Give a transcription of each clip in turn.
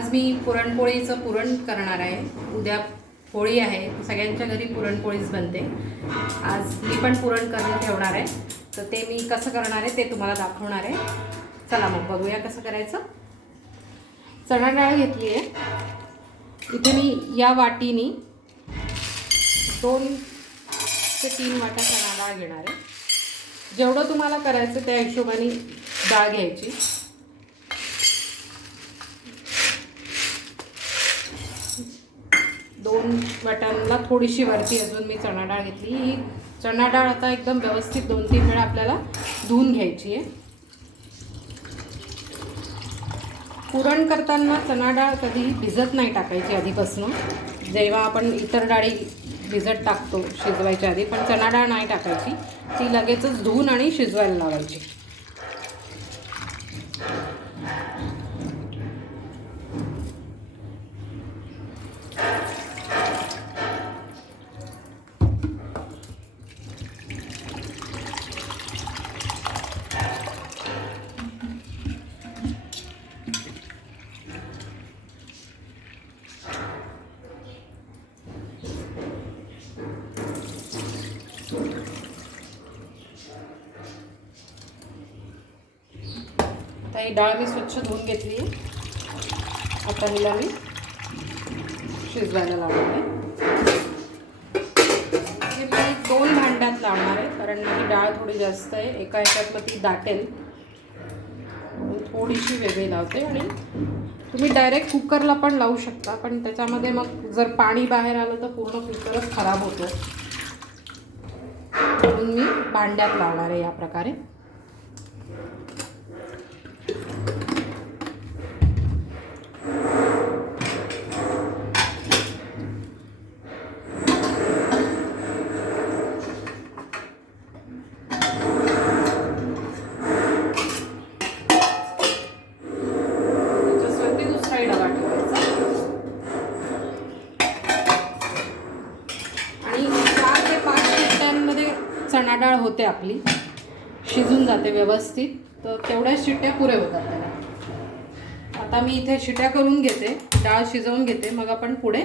आज मी पुरणपोळीचं पुरण करणार आहे। उद्या होळी आहे, सगळ्यांच्या घरी पुरणपोळीच बनते। आज मी पण पुरण करून ठेवणार आहे, तर ते मी कसं करणार आहे ते तुम्हाला दाखवणार आहे। चला मग बघूया कसं करायचं। चणा डाळ घेतली आहे इथे मी, या वाटीनी 2 ते 3 वाट्या चणा डाळ घेणार आहे। जेवढं तुम्हाला करायचं त्या हिशोबाने डाळ घ्यायची। दोन वाट्यांना थोडीशी वरती अजून मी चणा डाळ घेतली। ही चणा डाळ आता एकदम व्यवस्थित 2-3 वेळा आपल्याला धुवून घ्यायची आहे। पुरण करताना चणा डाळ कधी भिजत नाही टाकायची आधीपासून, जेव्हा आपण इतर डाळी भिजत टाकतो शिजवायच्या आधी, पण चणा डाळ नाही टाकायची, ती लगेचच धुवून आणि शिजवायला लावायची। आता ही डाळ मी स्वच्छ धुवून घेतली आहे। आता हिला मी शिजवायला लावणार आहे। हे मी 2 भांड्यात लावणार आहे, कारण माझी डाळ थोडी जास्त आहे, एका ह्याच्यात मग ती दाटेल, थोडीशी वेगळी लावते। आणि तुम्ही डायरेक्ट कुकरला पण लावू शकता, पण त्याच्यामध्ये मग जर पाणी बाहेर आलं तर पूर्ण कुकरच खराब होतो, म्हणून मी भांड्यात लावणार आहे या प्रकारे। चणा डाळ होते आपली, शिजून जाते व्यवस्थित, तर तेवढ्या शिट्ट्या पुरे होतात त्याला। आता मी इथे शिट्ट्या करून घेते, डाळ शिजवून घेते, मग आपण पुढे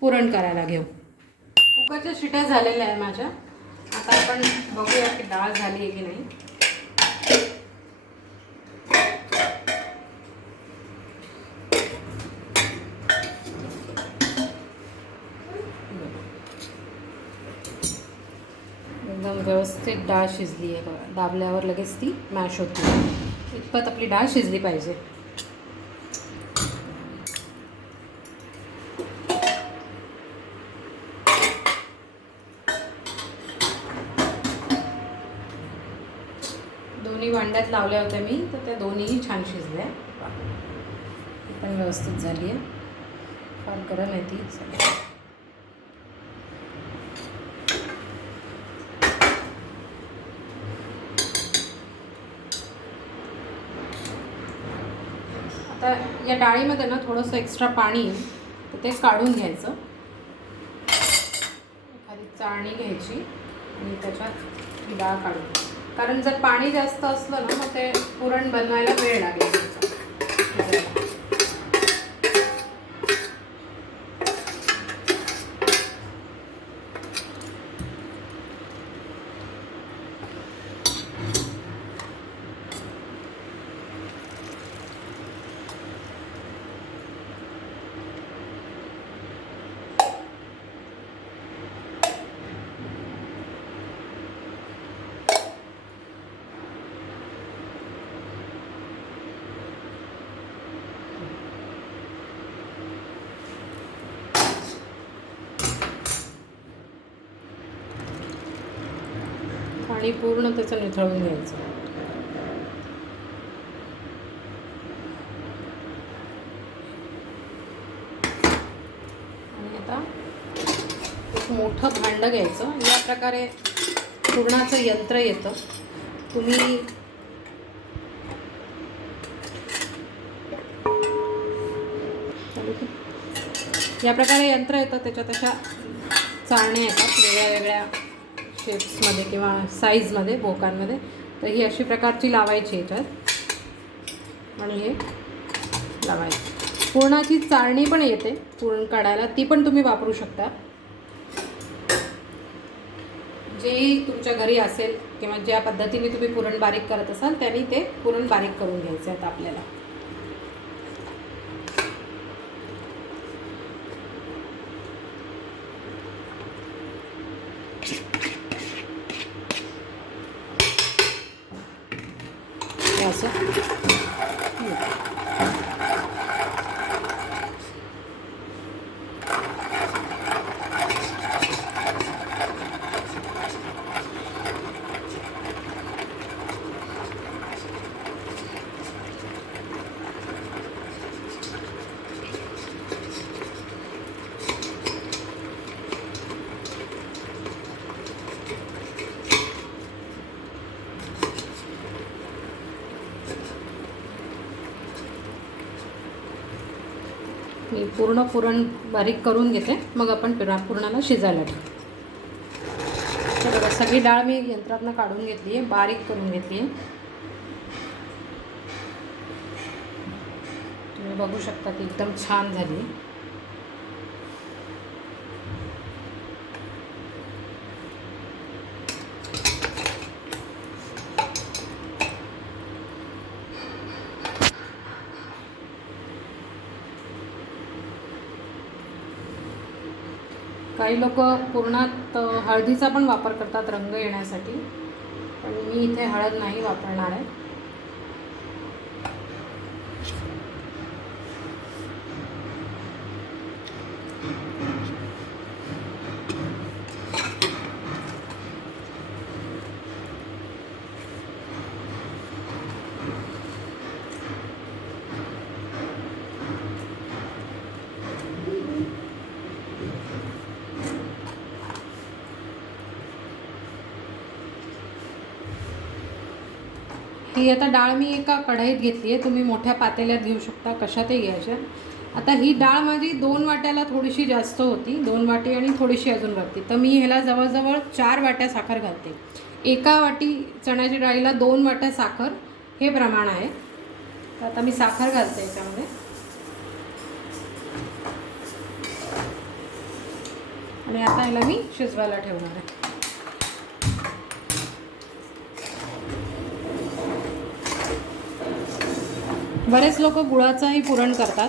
पुरण करायला घेऊ। कुकरच्या शिट्ट्या झालेल्या आहे माझ्या। आता आपण बघूया की डाळ झाली आहे की नाही। एकदम व्यवस्थित डाळ शिजली आहे बघा, दाबल्यावर लगेच ती मॅश होते, इतपत आपली डाळ शिजली पाहिजे। दोन्ही भांड्यात लावल्या होत्या मी, तर त्या दोन्हीही छान शिजल्या, पण व्यवस्थित झाली आहे। फार गरम आहे ती। आता या डाळीमध्ये ना थोडंसं एक्स्ट्रा पाणी, तर ते काढून घ्यायचं। एखादी चाळणी घ्यायची आणि त्याच्यात डाळ काढून, कारण जर पाणी जास्त असलं ना मग ते पुरण बनवायला वेळ लागेल। पाणी पूर्ण त्याचं निथळून घ्यायचं। आणि आता एक मोठं भांडं घ्यायचं। या प्रकारे पुरणाचं यंत्र येतं, तुम्ही या प्रकारे यंत्र येतं, त्याच्यात अशा चाळण्या येतात वेगळ्या वेगळ्या शेप्समध्ये किंवा साईजमध्ये, भोकांमध्ये। तर ही अशी प्रकारची लावायची याच्यात आणि हे लावायचं। पुरणाची चाळणी पण येते पुरण काढायला, ती पण तुम्ही वापरू शकता. जे तुमच्या घरी असेल किंवा ज्या पद्धतीने तुम्ही पुरण बारीक करत असाल त्यांनी ते पुरण बारीक करून घ्यायचं आहे आपल्याला. असं मी पूर्ण पुरण बारीक करून घेते, मग आपण पुरणाला शिजायला ठेवू. तर बघा सगळी डाळ मी यंत्रातनं काढून घेतली आहे, बारीक करून घेतली आहे. तुम्ही बघू शकता की एकदम छान झाली. काही लोक पुरणात हळदीचा पण वापर करतात रंग येण्यासाठी, पण मी इथे हळद नाही वापरणार आहे. ही आता डाळ मी एका कढईत घेतली आहे, तुम्ही मोठ्या पातेल्यात घेऊ शकता, कशातही घ्यायच्या. आता ही डाळ माझी 2 वाट्याला थोडीशी जास्त होती, 2 वाटी आणि थोडीशी अजून घालते, तर मी ह्याला जवळजवळ 4 वाट्या साखर घालते. एका वाटी चण्याच्या डाळीला 2 वाट्या साखर हे प्रमाण आहे. तर आता मी साखर घालते याच्यामध्ये. आणि आता ह्याला मी शिजवायला ठेवणार आहे. बरेच लोक गुळाचंही पुरण करतात,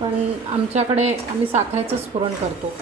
पण आमच्याकडे आम्ही साखरेचंच पुरण करतो.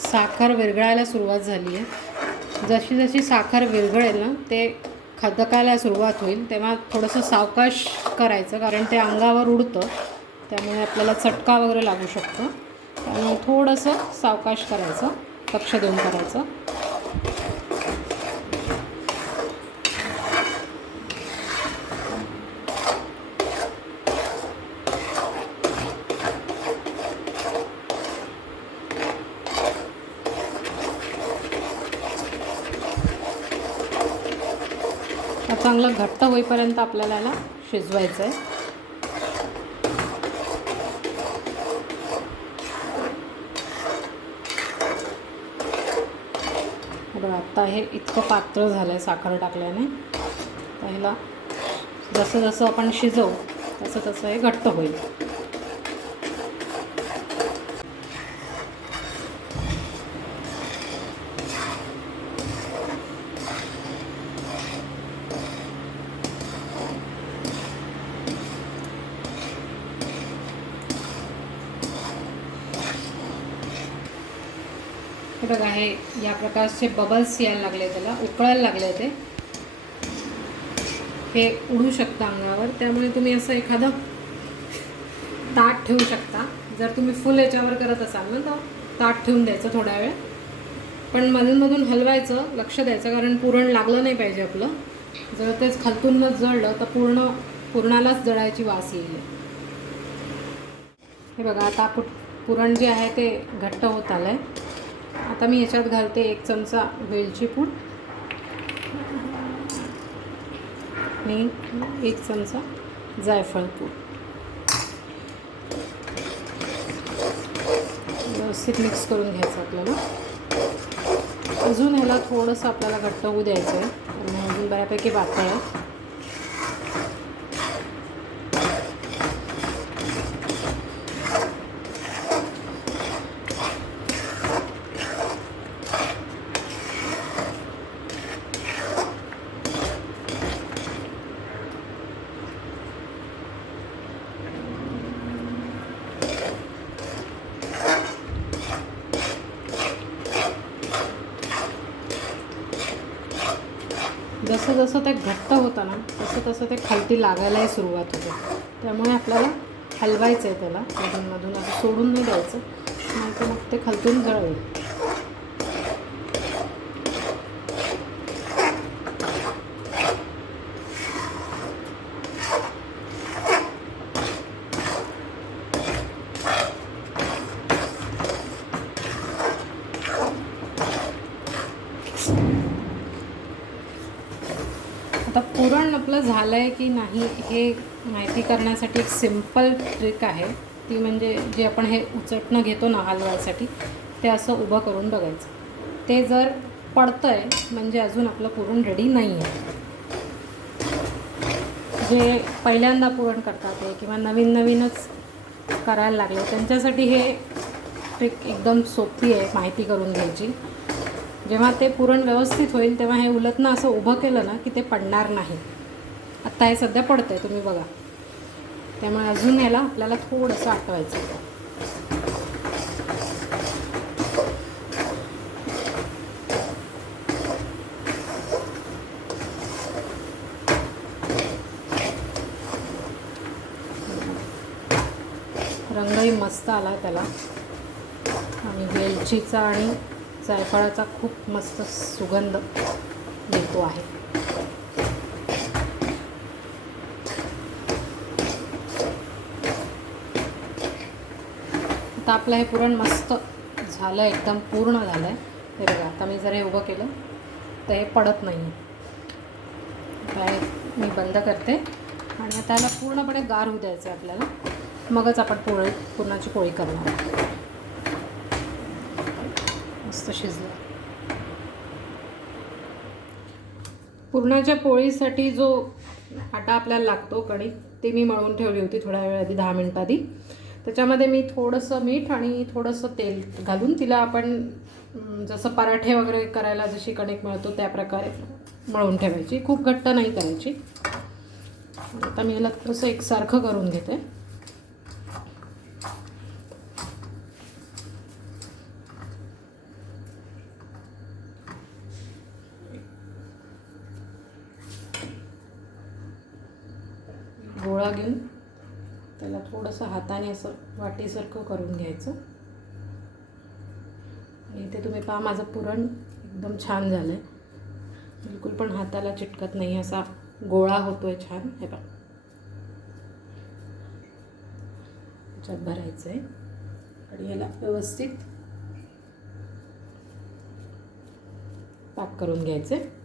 साखर विरघळायला सुरुवात झाली आहे. जशी जशी साखर विरघळेल ना, ते खदकायला सुरुवात होईल, तेव्हा थोडंसं सावकाश करायचं, कारण ते अंगावर उडतं, त्यामुळे आपल्याला चटका वगैरे लागू शकतो. त्यामुळे थोडंसं सावकाश करायचं, लक्ष देऊन करायचं. चांगलं घट्ट होईपर्यंत आपल्याला याला शिजवायचं आहे. बघा आता हे इतकं पातळ झालं आहे साखर टाकल्याने. तर ह्याला जसं जसं आपण शिजवू तसं तसं हे घट्ट होईल. हे बघा, हे या प्रकारचे बबल्स यायला लागले, त्याला उकळायला लागले ते, हे उडू शकतं अंगावर. त्यामुळे तुम्ही असं एखादं ताट ठेवू शकता. जर तुम्ही फुल याच्यावर करत असाल ना, तर ताट ठेवून द्यायचं थोडा वेळ, पण मधून हलवायचं, लक्ष द्यायचं, कारण पुरण लागलं नाही पाहिजे आपलं. जर तेच खालतूनच जळलं तर पुरणालाच जळायची वास येईल. हे बघा, आता पुरण जे आहे ते घट्ट होत आलं आहे. आता मी याच्यात घालते 1 चमचा वेलची पूड आणि 1 चमचा जायफळ पूड. व्यवस्थित मिक्स करून घ्यायचं आपल्याला. अजून ह्याला थोडंसं आपल्याला घट्ट होऊ द्यायचं आहे, आणि अजून बऱ्यापैकी पातळ आहे. जसं जसं ते घट्ट होतं ना, तसं ते खालती लागायलाही सुरुवात होते. त्यामुळे आपल्याला हलवायचं आहे त्याला मधून असं सोडून नाही द्यायचं, नाही तर मग ते खालतून जळेल. आता पुरण आपलं झालं आहे की नाही हे माहिती करण्यासाठी एक सिंपल ट्रिक आहे. ती म्हणजे जे आपण हे उचटणं घेतो ना हलवायसाठी, ते असं उभं करून बघायचं. ते जर पडतं आहे म्हणजे अजून आपलं पुरण रेडी नाही आहे. जे पहिल्यांदा पुरण करतात आहे किंवा नवीनच करायला लागले, त्यांच्यासाठी हे ट्रिक एकदम सोपी आहे माहिती करून घ्यायची. जेव्हा ते पुरण व्यवस्थित होईल तेव्हा हे उलटणं असं उभं केलं ना की ते पडणार नाही. आत्ता हे सध्या पडतं आहे, तुम्ही बघा. त्यामुळे अजून याला आपल्याला थोडंसं आटवायचं. रंगही मस्त आला त्याला, आणि वेलचीचा आणि जायफळाचा खूप मस्त सुगंध येतो आहे. आता आपलं हे पुरण मस्त झालं, एकदम पूर्ण झालं आहे. हे बघा, आता मी जर हे उभं केलं तर हे पडत नाही. आता हे मी बंद करते आणि त्याला पूर्णपणे गार होऊ द्यायचं आहे आपल्याला, मगच आपण पुरणाची पोळी करणार. मस्त शिजलं. पुरणाच्या पोळीसाठी जो आटा आपल्याला लागतो, कणिक, ती मी मळून ठेवली होती थोड्या वेळ आधी, 10 मिनिट आधी. त्याच्यामध्ये मी थोडंसं मीठ आणि थोडंसं तेल घालून तिला आपण जसं पराठे वगैरे करायला जशी कणिक मळतो त्या प्रकारे मळून ठेवायची. खूप घट्ट नाही करायची. आता मी याला थोडंसं एकसारखं करून घेते. गोळा घेऊन त्याला थोडंसं हाताने असं वाटीसारखं करून घ्यायचं. आणि इथे तुम्ही पहा, माझं पुरण एकदम छान झालं आहे. बिलकुल पण हाताला चिटकत नाही, असा गोळा होतो आहे छान. हे पहा, त्याच्यात भरायचं आहे आणि याला व्यवस्थित पाक करून घ्यायचं आहे.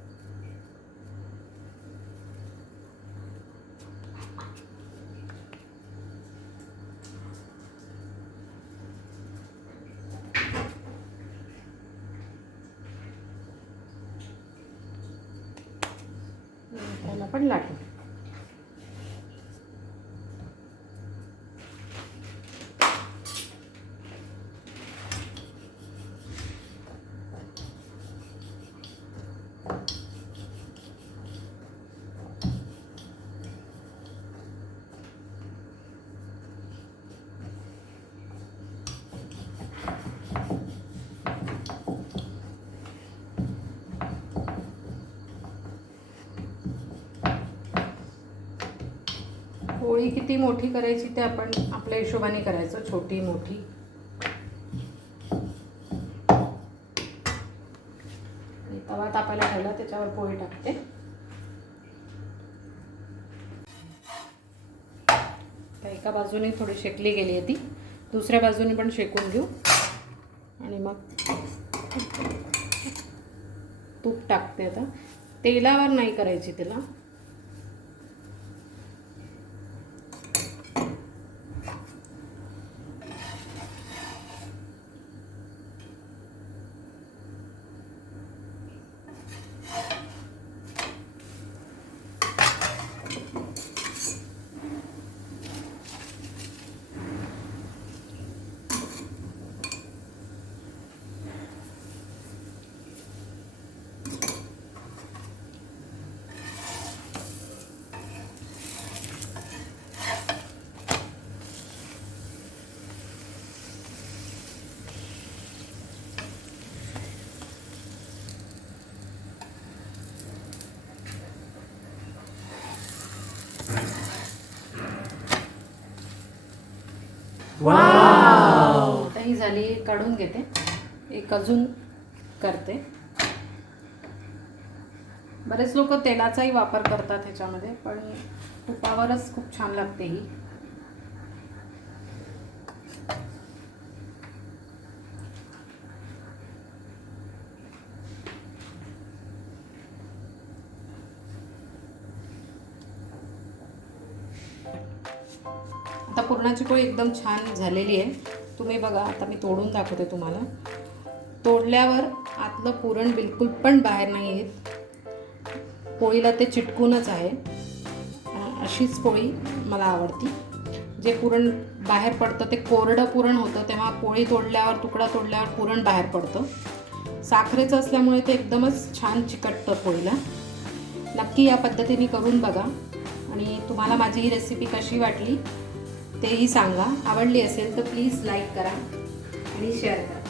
त्याला पण लाटू. पोळी किती मोठी करायची ते आपण आपल्या हिशोबाने करायचं, छोटी मोठी. तवा तापायला ठेवला, त्याच्यावर पोळी टाकते. एका बाजूने थोडी शेकली गेली आहे ती, दुसऱ्या बाजूने पण शेकून घेऊ. आणि मग तूप टाकते. आता तेलावर नाही करायची तिला. वाव! आता ही झाली, काढून घेते. एक अजून करते. बरेच लोक तेलाचाही वापर करतात ह्याच्यामध्ये, पण तुपावरच खूप छान लागते ही. आता पुरणाची पोळी एकदम छान झालेली आहे. तुम्ही बघा, आता मी तोडून दाखवते तुम्हाला. तोडल्यावर आतलं पुरण बिलकुल पण बाहेर नाही येत. पोळीला ते चिटकूनच आहे. अशीच पोळी मला आवडती. जे पुरण बाहेर पडतं ते कोरडं पुरण होतं, तेव्हा पोळी तोडल्यावर, तुकडा तोडल्यावर पुरण बाहेर पडतं. साखरेचं असल्यामुळे ते एकदमच छान चिकटतं पोळीला. नक्की या पद्धतीने करून बघा. आणि तुम्हाला माझी ही रेसिपी कशी वाटली तेही सांगा. आवडली असेल तर प्लीज लाईक करा आणि शेअर करा.